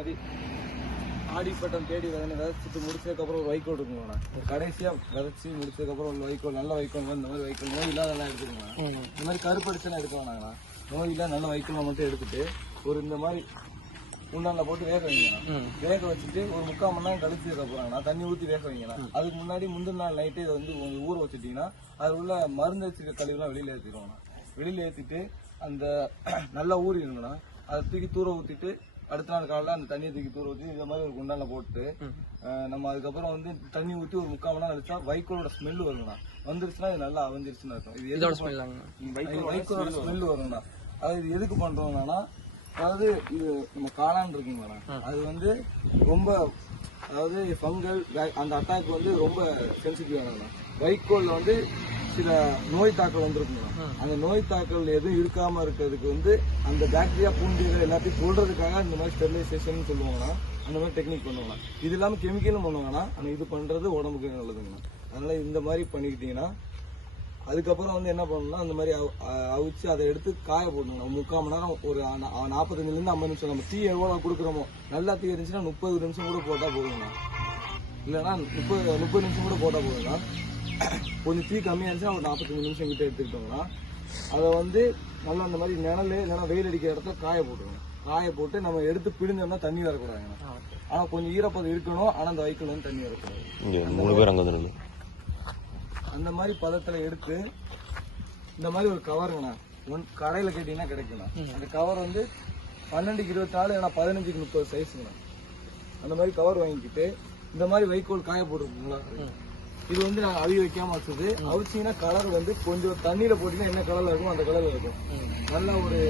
மாதிரி ஆடிப்பட்டம் தேடி விதைச்சிட்டு முடிச்சதுக்கப்புறம் ஒரு வைக்கோல் இருக்குங்கண்ணா. கடைசியாக விதைச்சி முடிச்சதுக்கப்புறம் ஒரு வைக்கோல், நல்ல வைக்கோல் இந்த மாதிரி வைக்கோல் நோய் இல்லாதெல்லாம் எடுத்துக்கோங்கண்ணா. இந்த மாதிரி கருப்படிச்செல்லாம் எடுக்க வேணாங்கண்ணா. நோய் இல்லை நல்ல வைக்கோலை மட்டும் எடுத்துட்டு ஒரு இந்த மாதிரி உண்டான போட்டு வேக வைங்கண்ணா. வேக வச்சுட்டு ஒரு 3/4 மணி நேரம் கழிச்சதுக்கப்புறம்ண்ணா தண்ணி ஊற்றி வேக வைங்கண்ணா. அதுக்கு முன்னாடி முந்தின நாள் நைட்டு இதை வந்து ஊற வச்சுட்டிங்கன்னா அது உள்ள மருந்து வச்சுருக்க கழிவுலாம் வெளியில் ஏற்றிடுவோண்ணா. வெளியில் ஏற்றிட்டு அந்த நல்லா ஊறி இருங்கண்ணா. அதை தூக்கி தூர ஊற்றிட்டு அடுத்த நாள் காலையில் அந்த தண்ணியை தூக்கி தூர ஊற்றி இந்த மாதிரி ஒரு குண்டான போட்டு நம்ம அதுக்கப்புறம் வந்து தண்ணி ஊற்றி ஒரு 3/4 மணி நேரம் கழிச்சா வைக்கோலோட ஸ்மெல் வருங்கண்ணா. வந்துருச்சுன்னா இது நல்லா அவஞ்சிருச்சுன்னு இருக்கும். இது வைக்கோலோட ஸ்மெல் வருங்கண்ணா. அது இது எதுக்கு பண்றோம்னா, அதாவது இது நம்ம காளான் இருக்குங்கண்ணா, அது வந்து ரொம்ப அதாவது ஃபங்கல் அந்த அட்டாக் வந்து ரொம்ப சென்சிட்டிவ் ஆனதுண்ணா. வைக்கோல்ல வந்து சில நோய் தாக்கல் வந்துருக்குங்கண்ணா. அந்த நோய் தாக்கல் எதுவும் இருக்காம இருக்கிறதுக்கு வந்து அந்த பாக்டீரியா பூண்டிகள் எல்லாத்தையும் கொள்றதுக்காக இந்த மாதிரி ஸ்டெரிலைசேஷன் சொல்லுவாங்கன்னா அந்த மாதிரி டெக்னிக் பண்ணுவாங்க. இது இல்லாம கெமிக்கலும் பண்ணுவாங்கன்னா ஆனால் இது பண்றது உடம்புக்கு நல்லதுங்கண்ணா. அதனால இந்த மாதிரி பண்ணிக்கிட்டீங்கன்னா அதுக்கப்புறம் வந்து என்ன பண்ணணும்னா அந்த மாதிரி அவிச்சு அதை எடுத்து காய போடணும். 3/4 மணி நேரம் ஒரு 45 to 50 நிமிஷம். நம்ம தீ எவ்வளோ கொடுக்குறோமோ நல்லா தீ இருந்துச்சுன்னா 30 நிமிஷம் கூட போட்டால் போதுங்கண்ணா. இல்லைன்னா 30 நிமிஷம் கூட போட்டால் போதுங்கண்ணா. கொஞ்சம் தீ கம்மியாக இருந்துச்சுன்னா ஒரு 45 நிமிஷம் கிட்ட எடுத்துக்கிட்டோம்னா அதை வந்து நல்லா அந்த மாதிரி நிழல் இல்லைன்னா வெயில் அடிக்கிற இடத்துல காய போட்டுக்கணும். காய போட்டு நம்ம எடுத்து பிடிஞ்சோம்னா தண்ணி வரக்கூடாதுங்கண்ணா. ஆனால் கொஞ்சம் ஈரப்பதம் இருக்கணும். ஆனால் அந்த வைக்கல் வந்து தண்ணி வரக்கூடாது. அந்த மாதிரி பதத்தில் எடுத்து இந்த மாதிரி ஒரு கவருங்கண்ணா கடையில் கேட்டீங்கன்னா கிடைக்குண்ணா. அந்த கவர் வந்து 12க்கு 24 இல்லைன்னா 15க்கு 30 சைஸுங்கண்ணா. அந்த மாதிரி கவர் வாங்கிக்கிட்டு இந்த மாதிரி வைக்கோல் காய போட்டுருக்குங்களா, இது வந்து நான் அவி வைக்காம வச்சது. அவிச்சிங்கன்னா கலர் வந்து கொஞ்சம் தண்ணியில் போட்டிங்கன்னா என்ன கலரில் இருக்கும் அந்த கலரில் இருக்கும். நல்ல ஒரு